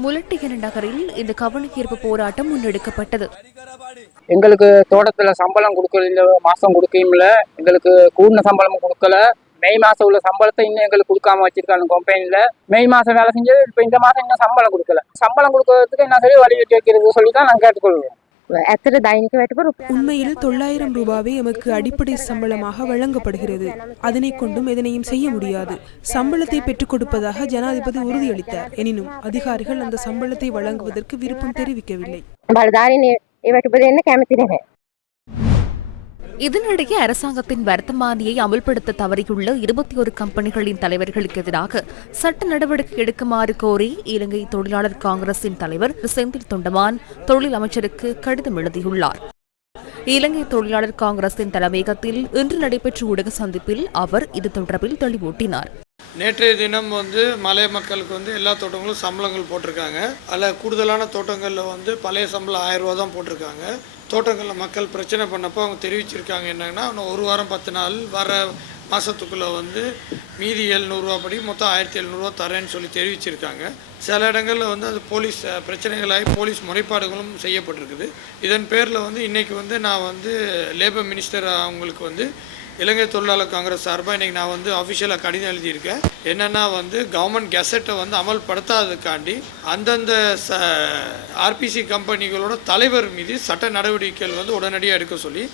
முலட்டியன நகரில் இந்த கவனஈர்ப்பு போராட்டம் முன்னெடுக்கப்பட்டது. எங்களுக்கு தோட்டத்தில் சம்பளம் கொடுக்கல இந்த மாதம் கொடுக்கல எங்களுக்கு கூடின சம்பளம் கொடுக்கல. மே மாதம் உள்ள சம்பளத்தை இன்னும் எங்களுக்கு கொடுக்காம வச்சிருக்காங்க கம்பெனியில் மே மாதம் வேலை செஞ்சது இப்போ இந்த மாதம் இன்னும் சம்பளம் கொடுக்கல. சம்பளம் கொடுக்கறதுக்கு என்ன சொல்லி வழி வைக்கிறது சொல்லி தான் நாங்கள் கேட்டுக்கொள்வோம் உண்மையில் தொள்ளாயிரம் ரூபாவே எமக்கு அடிப்படை சம்பளமாக வழங்கப்படுகிறது. அதனை கொண்டும் எதனையும் செய்ய முடியாது. சம்பளத்தை பெற்றுக் கொடுப்பதாக ஜனாதிபதி உறுதியளித்தார். எனினும் அதிகாரிகள் அந்த சம்பளத்தை வழங்குவதற்கு விருப்பம் தெரிவிக்கவில்லை. இதனிடையே அரசாங்கத்தின் வர்த்தமானியை அமல்படுத்த தவறியுள்ள இருபத்தி ஒரு கம்பெனிகளின் தலைவர்களுக்கு எதிராக சட்ட நடவடிக்கை எடுக்குமாறு கோரி இலங்கை தொழிலாளர் காங்கிரசின் தலைவர் செந்தில் தொண்டமான் தொழில் அமைச்சருக்கு கடிதம் எழுதியுள்ளார். இலங்கை தொழிலாளர் காங்கிரசின் தலைமையகத்தில் இன்று நடைபெற்ற ஊடக சந்திப்பில் அவர் இது தொடர்பில் தெளிவூட்டினார். நேற்றைய தினம் வந்து மலை மக்களுக்கு வந்து எல்லா தோட்டங்களும் சம்பளங்கள் போட்டிருக்காங்க. அதில் கூடுதலான தோட்டங்களில் வந்து பழைய சம்பளம் ஆயிரம் ரூபா தான் போட்டிருக்காங்க. தோட்டங்களில் மக்கள் பிரச்சனை பண்ணப்போ அவங்க தெரிவிச்சிருக்காங்க என்னன்னா இன்னும் ஒரு வாரம் பத்து நாள் வர மாதத்துக்குள்ளே வந்து மீதி எழுநூறுவா படி மொத்தம் ஆயிரத்தி எழுநூறுவா தரேன்னு சொல்லி தெரிவிச்சிருக்காங்க. சில இடங்களில் வந்து அது போலீஸ் பிரச்சனைகளாகி போலீஸ் முறைப்பாடுகளும் செய்யப்பட்டிருக்குது. இதன் பேரில் வந்து இன்றைக்கி வந்து நான் வந்து லேபர் மினிஸ்டர் அவங்களுக்கு வந்து இலங்கை தொழிலாளர் காங்கிரஸ் சார்பாக இன்றைக்கி நான் வந்து அஃபிஷியலாக கடிதம் எழுதியிருக்கேன். என்னென்னா வந்து கவர்மெண்ட் கெசட்டை வந்து அமல்படுத்தாததுக்காண்டி அந்தந்த ச ஆர்பிசி கம்பெனிகளோட தலைவர் மீது சட்ட நடவடிக்கைகள் வந்து உடனடியாக எடுக்க சொல்லி